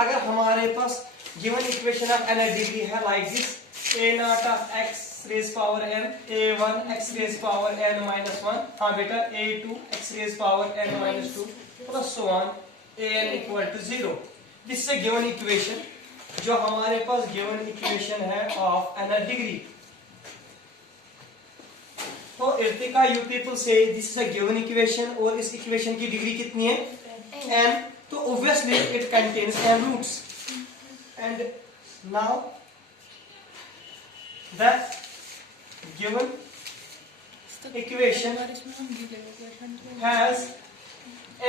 अगर हमारे पास given equation of n degree है like this a naught of x raise power n a1 x raise power n minus 1, हाँ बेटा a2 x raise power n minus 2 plus so on an equal to 0। This is given equation, जो हमारे पास given equation है of n degree. तो Irtika you people से this is a given equation और इस इक्वेशन की डिग्री कितनी है n, तो obviously it contains n roots and now the given equation has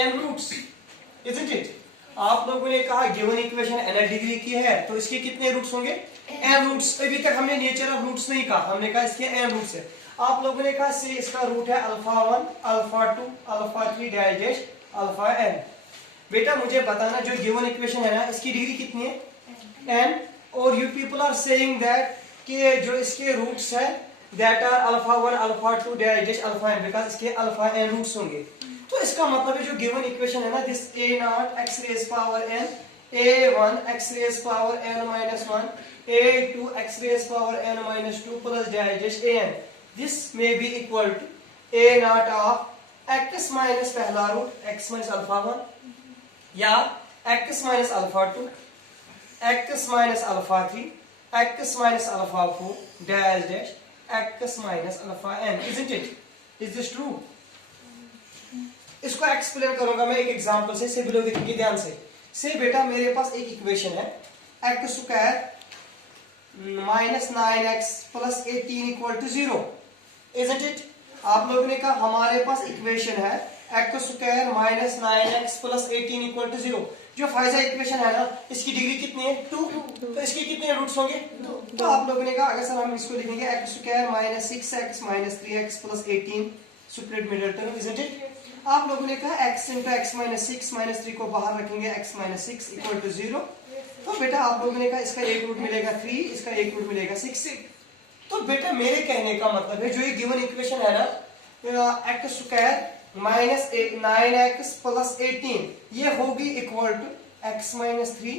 n roots, isn't it? आप लोगों ने कहा गिवन इक्वेशन n डिग्री की है तो इसके कितने रूट्स होंगे n रूट्स। अभी तक हमने नेचर ऑफ रूट्स नहीं कहा, हमने कहा इसके n रूट्स है। आप लोगों ने कहा से इसका रूट है alpha 1 alpha 2 alpha 3 digest alpha n। बेटा मुझे बताना जो गिवन इक्वेशन है ना इसकी डिग्री कितनी है n, और you people are saying that कि जो इसके रूट्स है दैट आर अल्फा 1 अल्फा 2 डाइजेस्ट अल्फा n, बिकॉज़ इसके अल्फा n रूट्स होंगे। तो इसका मतलब है जो गिवन इक्वेशन है ना this a naught x raise power n a1 x raise power n minus 1 a2 x raise power n minus 2 plus डाइजेस्ट an, this may be equal to a naught of x minus पहला root x minus alpha 1 या x minus alpha 2 x minus alpha 3 x minus alpha 4 dash dash x minus alpha n, isn't it? Is this true? इसको explain करूंगा मैं एक example से। से below देखेंगे ध्यान से बेटा मेरे पास एक इक्वेशन है x square minus 9x plus 18 equal to 0, isn't it? आप लोगों ने कहा हमारे पास इक्वेशन है x square minus 9x plus 18 equal to 0। जो फाइजा इक्वेशन है ना इसकी डिग्री कितनी है 2, तो इसके कितने रूट्स होंगे 2। तो आप लोगों ने कहा अगर सर हम इसको लिखेंगे x square minus 6x minus 3x plus 18 split middle term, isn't it? आप लोगों ने कहा x into x minus 6 minus 3 को बाहर रखेंगे x माइनस 6 इक्वल टू 0। तो बेटा आप लोगों ने कहा इसका एक रूट मिलेगा 3, इसका एक रूट मिलेगा 6। तो बेटा मेरे कहने का मतलब है जो ये गिवन इक्वेशन है ना x square minus 9x plus 18 ये होगी equal to x minus 3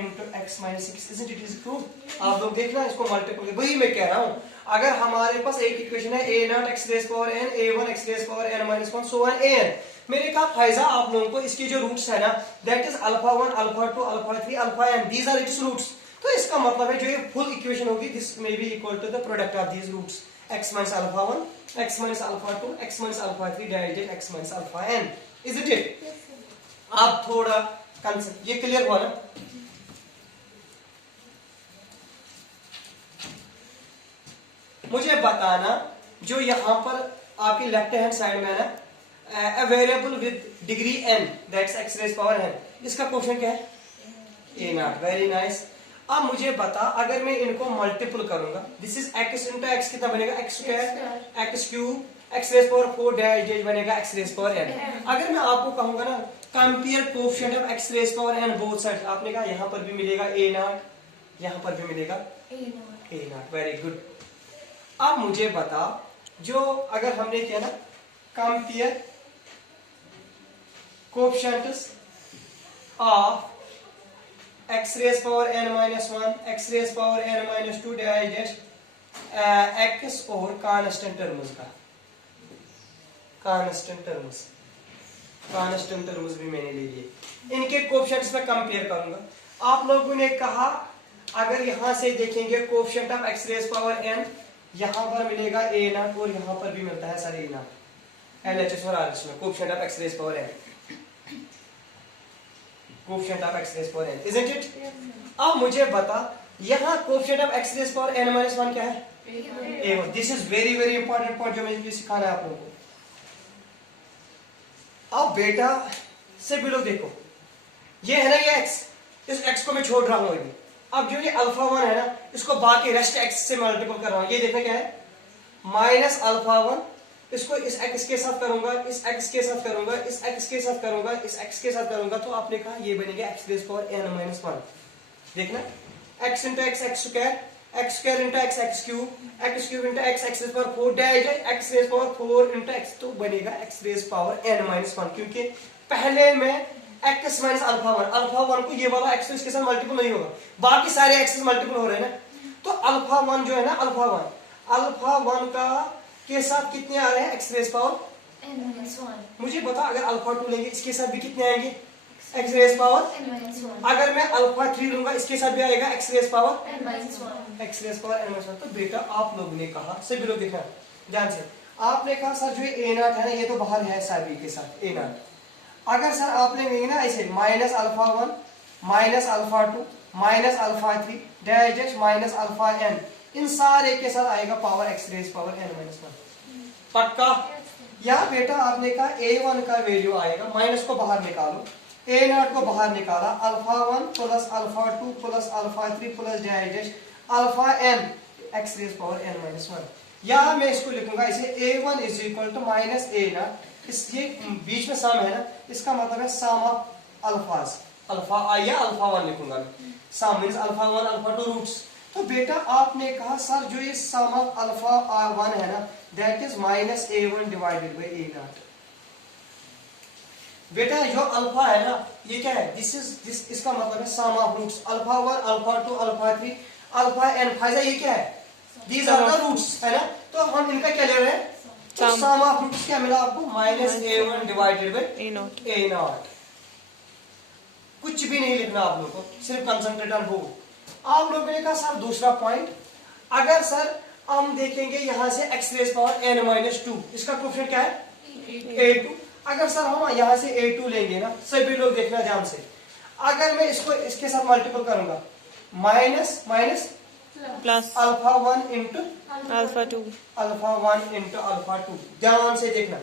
into x minus 6, isn't it? Is true? आप लोग देखना इसको मल्टीपल, वही मैं कह रहा हूँ। अगर हमारे पास एक इक्वेशन है a naught x raise power n a1 x raise power n minus 1 so on an, मैंने कहा फायजा आप लोगों को इसके जो रूट्स है ना that is alpha 1 alpha 2 alpha 3 alpha n, these are its roots. तो इसका मतलब है जो ये फुल इक्वेशन होगी this may be equal to the product of these roots x minus alpha 1, x minus alpha 2, x minus alpha 3 divided x minus alpha n, isn't it? आप थोड़ा concept ये क्लियर हुआ ना? मुझे बताना जो यहाँ पर आपकी लेफ्ट हैंड साइड में ना available with degree n that's x raise power n, इसका क्वेश्चन क्या है a नॉट। Very nice. अब मुझे बता अगर मैं इनको मल्टीपल करूंगा this is x into x कितना बनेगा x square x cube x raise power 4 dash बनेगा x रेज पावर n। अगर मैं आपको कहूंगा ना compare coefficient of x raise power n both side, आपने कहा यहां पर भी मिलेगा a नॉट यहां पर भी मिलेगा a नॉट। Very good. अब मुझे बता जो अगर हमने किया ना compare coefficients of x raise power n minus 1 x raise power n minus 2 डाइजेस्ट x और कांस्टेंट टर्म्स का कांस्टेंट टर्म्स भी मैंने ले लिए, इनके कोएफिशिएंट्स में कंपेयर करूंगा। आप लोगों ने कहा अगर यहां से देखेंगे coefficient of x raise power n यहां पर मिलेगा a नॉट और यहां पर भी मिलता है सर a नॉट LHS और RHS में coefficient of x raise power n, coefficient of x raise power n, isn't it? अब मुझे बता यहाँ coefficient of x raise power n minus 1 क्या है a1। This is very very important point जो मुझे सिखाना है आप लोगों को। अब बेटा से बिलो देखो ये है ना ये x, इस x को मैं छोड़ रहा हूं अभी। अब जो ये अल्फा 1 है ना इसको बाकी रेस्ट x से मल्टीपल कर रहा हूं, ये देखना क्या है माइनस अल्फा 1, इसको इस x के साथ करूंगा इस x के साथ करूंगा इस x के साथ करूंगा इस x के साथ करूंगा, तो आपने कहा ये बनेगा x raise power n minus 1। देखना x into x x square into x cube into x raise power 4 डाइजेस्ट x raise power 4 into x, तो बनेगा x raise power n minus 1, क्योंकि पहले में एक्स माइनस अल्फा वन को ये वाला एक्स तो इसके साथ मल्टीपल नहीं होगा, बाकी सारे एक्सेस मल्टीपल हो रहे हैं ना, तो अल्फा वन जो है ना अल्फा वन का के साथ कितने आ रहे हैं एक्स रेज पावर n-1। मुझे बता अगर अल्फा टू लेंगे इसके साथ भी कितने आएंगे एक्स रेज पावर n-1। अगर मैं अल्फा थ्री लूंगा इसके साथ भी आएगा x raise power n-1। X raise power n-1। तो बेटा आप लोगों ने कहा सभी लोग देखना ध्यान से, आपने कहा सर जो ए नॉट है ना ये तो बाहर है साबी के साथ ए नॉट, अगर सर आप लेंगे ना ऐसे minus alpha one minus alpha two minus alpha three dash minus alpha n, इन सारे के साथ आएगा power x raise power n-1। पक्का? या बेटा आपने कहा a1 का वैल्यू आएगा, माइनस को बाहर निकालो, a नॉट को बाहर निकाला, alpha one plus alpha two plus alpha three plus dash alpha n x raise power n-1। या मैं इसको लिखूंगा इसे a1 is equal to minus a naught, ये बीच में सम है ना, इसका मतलब है सम ऑफ अल्फाज, अल्फा आई या अल्फा वन लिखूंगा मैं, sum means alpha one alpha two roots. तो बेटा आपने कहा सर जो ये सम ऑफ अल्फा वन है ना that is minus a1 divided by a not. बेटा जो अल्फा है ना ये क्या है, दिस इसका मतलब है sum of roots alpha one alpha two alpha three alpha n, फायदा ये क्या है, दीज आर द रूट्स है ना, तो हम इनका क्या ले रहे हैं, तो सम ऑफ रूट्स क्या मिला आपको minus a1 divided by a not. कुछ भी नहीं लिखना आप लोगों को, सिर्फ कंसंट्रेट ऑन बोर्ड। आप लोगों ने कहा सर दूसरा पॉइंट, अगर सर हम देखेंगे यहां से एक्स रेज पावर n-2, इसका कोएफिशिएंट क्या है a2, अगर सर हम यहां से a2 लेंगे ना, सभी लोग देखना ध्यान से, अगर मैं इसको इसके साथ मल्टीपल करूंगा minus minus plus alpha one into alpha two, alpha one into alpha two, ध्यान से देखना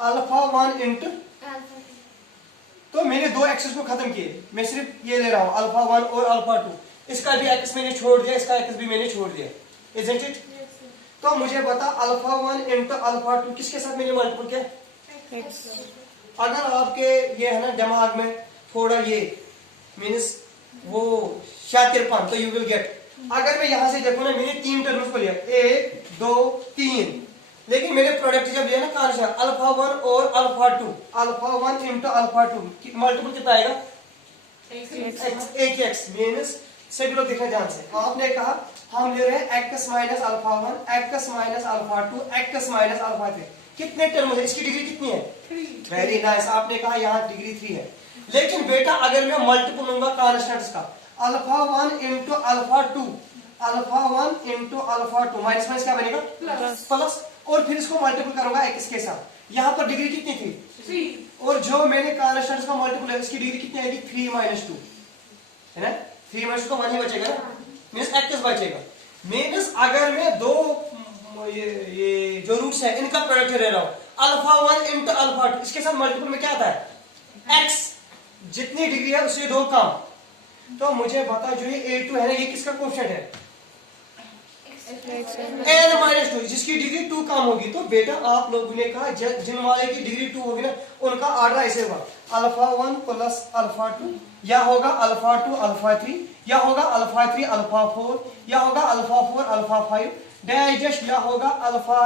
अल्फा वन इंटू, तो मैंने दो एक्सेस को खत्म किए, मैं सिर्फ ये ले रहा हूं अल्फा वन और अल्फा टू, इसका भी एक्स मैंने छोड़ दिया, इसका एक्स भी मैंने छोड़ दिया, इजंट इट? तो मुझे बता alpha one into alpha two किसके साथ मैंने मल्टीपल किया एक्स। अगर आपके ये है ना दिमाग में थोड़ा ये मीन्स वो शातिरपन, तो यू विल गेट, अगर मैं यहां से देखूं ना मैंने तीन टर्म्स को लिया एक दो तीन, लेकिन मैंने प्रोडक्ट जब लिया ना कहां अल्फा वन और alpha two, alpha one into alpha two multiple कितना आएगा एक एक्स, मीन्स सभी लोग देखना ध्यान से, आपने कहा हम ले रहे हैं x minus alpha one x minus alpha to x minus alpha three, कितने टर्म है, इसकी डिग्री कितनी है, वेरी नाइस, आपने कहा यहाँ डिग्री 3 है, लेकिन बेटा अगर मैं मल्टीपल लूंगा कॉन्स्टेंट्स का alpha one into alpha two, alpha one into alpha two minus minus क्या बनेगा प्लस, और फिर इसको मल्टीपल करूंगा एक्स के साथ, यहाँ पर डिग्री कितनी थी 3, और जो मैंने कॉन्स्टेंट्स का मल्टीपल है इसकी डिग्री कितनी आएगी 3-2 है ना, 3 तो 1 ही बचेगा ना, मीन्स एक्स बचेगा, मीन्स अगर मैं दो ये जो रूट्स है इनका प्रोडक्ट ले रहा हूं alpha one into alpha two, इसके साथ मल्टीपल में क्या आता है एक्स, जितनी डिग्री है उससे दो कम, तो मुझे बता जो ये a2 है ना ये किसका कोएफिशिएंट है n-2, जिसकी डिग्री 2 कम होगी, तो बेटा आप लोगों ने कहा जिन वाले की डिग्री 2 होगी ना उनका आर्डर ऐसे होगा alpha one plus alpha to, या होगा अल्फा टू अल्फा थ्री, या होगा अल्फा थ्री अल्फा फोर, या होगा alpha four alpha five dash, या होगा अल्फा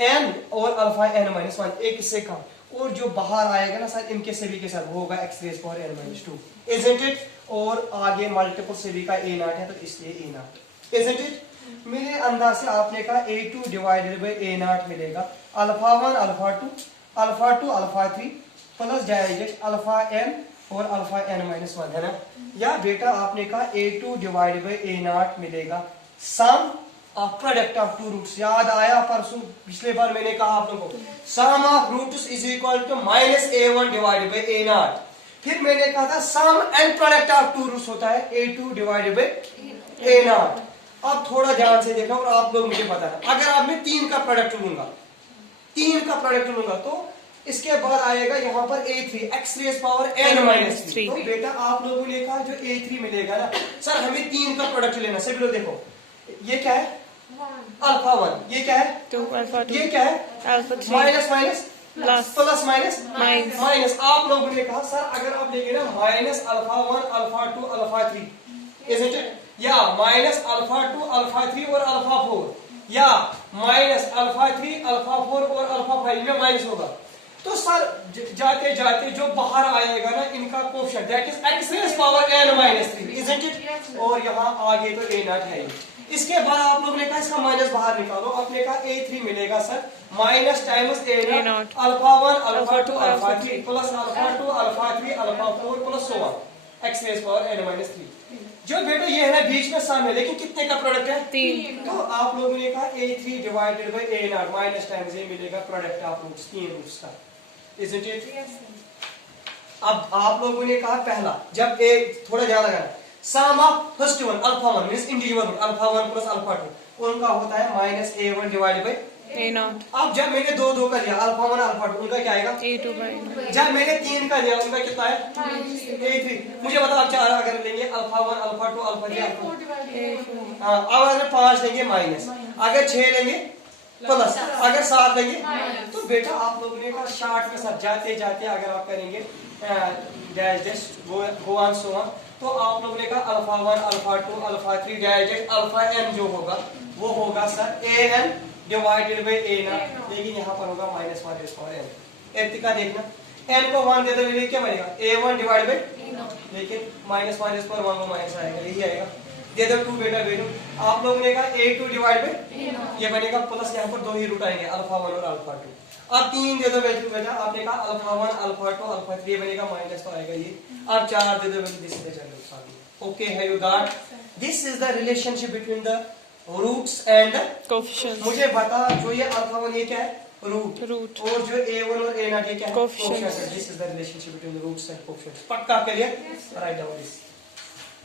n और अल्फा n-1, एक इससे कम, और जो बाहर आएगा ना सर इनके सभी के साथ वो होगा x raise power n-2, isn't it? और आगे मल्टीपल सभी का a नॉट है तो इसलिए a नॉट, इजंट इट? मेरे अंदाज से आपने कहा a2 divided by a naught मिलेगा alpha one alpha two alpha three plus dash alpha n और अल्फा n-1 है ना, या बेटा आपने कहा a2 divided by a naught मिलेगा sum of product of two roots, याद आया परसों पिछले बार मैंने कहा आप लोगों को sum of roots is equal to minus a1 divided by a naught, फिर मैंने कहा था sum and product of two roots होता है a2 divided by a not. अब थोड़ा ध्यान से देखना और आप लोग मुझे बताना, अगर आप मैं 3 का प्रोडक्ट लूंगा तो इसके बाद आएगा यहाँ पर a3 x raise power n-3, तो बेटा आप लोगों ने कहा जो a3 मिलेगा ना सर हमें 3 का प्रोडक्ट लेना, सभी लोग देखो ये क्या है अल्फा वन, ये क्या है 2 अल्फा 2, ये क्या है alpha 3 minus minus plus minus minus, आप लोगों ने कहा सर अगर आप लेंगे ना minus alpha one alpha two alpha three, isn't it? या minus alpha two alpha three और अल्फा फोर, या minus alpha three alpha four और अल्फा फाइव में माइनस होगा, तो सर जाते जाते जो बाहर आएगा ना इनका coefficient that is x rays power n minus 3 isn't it. और यहाँ आगे तो a नॉट है। इसके बाद आप लोगों ने कहा इसका माइनस बाहर निकालो, आपने कहा a3 मिलेगा sir minus times a not alpha 1 alpha 2 alpha 3 plus alpha 2 alpha 3 alpha 4 plus so on x rays power n minus 3। जो बेटा ये है ना बीच में सम है, लेकिन कितने का प्रोडक्ट है 3। तो आप लोगों ने कहा a3 divided by a not minus times ये मिलेगा प्रोडक्ट ऑफ रूट्स, 3 रूट्स का। Isn't it? अब आप लोगों ने कहा पहला जब a थोड़ा ध्यान लगाना, sum of first one alpha 1 means individual root alpha 1 plus alpha 2 उनका होता है minus a1 divided by A naught. अब जब मैंने दो का लिया अल्फा 1 अल्फा 2 उनका क्या आएगा A2 by जब मैंने 3 का लिया उनका कितना है a3। मुझे बताओ आप 4 अगर लेंगे अल्फा 1 अल्फा 2 अल्फा 3 अल्फा, हाँ अब अगर 5 लेंगे माइनस, अगर 6 लेंगे प्लस, अगर 7 लेंगे तो बेटा आप लोगों ने कहा शार्ट के साथ जाते जाते अगर आप करेंगे dash dash go on so on, तो आप लोगों ने कहा alpha 1 alpha 2 alpha 3 dash dash alpha n जो होगा वो होगा sir an divided by a not, लेकिन यहाँ पर होगा माइनस 1 रेज़ पावर n। एप्तिका देखना n को 1 दे दो ये क्या बनेगा a1 डिवाइडेड बाय, लेकिन माइनस 1 रेज़ पावर 1 को माइनस आएगा, यही आएगा। दे दो 2 बेटा वैल्यू, आप लोगों ने कहा a2 डिवाइड बाय ये बनेगा प्लस यहाँ पर 2 ही रूट आएंगे अल्फा 1 और अल्फा 2। अब 3 दे दो वैल्यू बेटा, आपने कहा अल्फा 1 अल्फा 2 अल्फा 3 बनेगा माइनस तो आएगा ये। अब 4 दे दो वैल्यू दिस पे चलो सामने। ओके है you got this is the relationship between the roots and coefficients. मुझे बता जो ये अल्फा 1 ये क्या है रूट और जो a1 और a0 ये क्या है Coefficients. This is the relationship between the roots and coefficients. पक्का क्लियर? Write down this.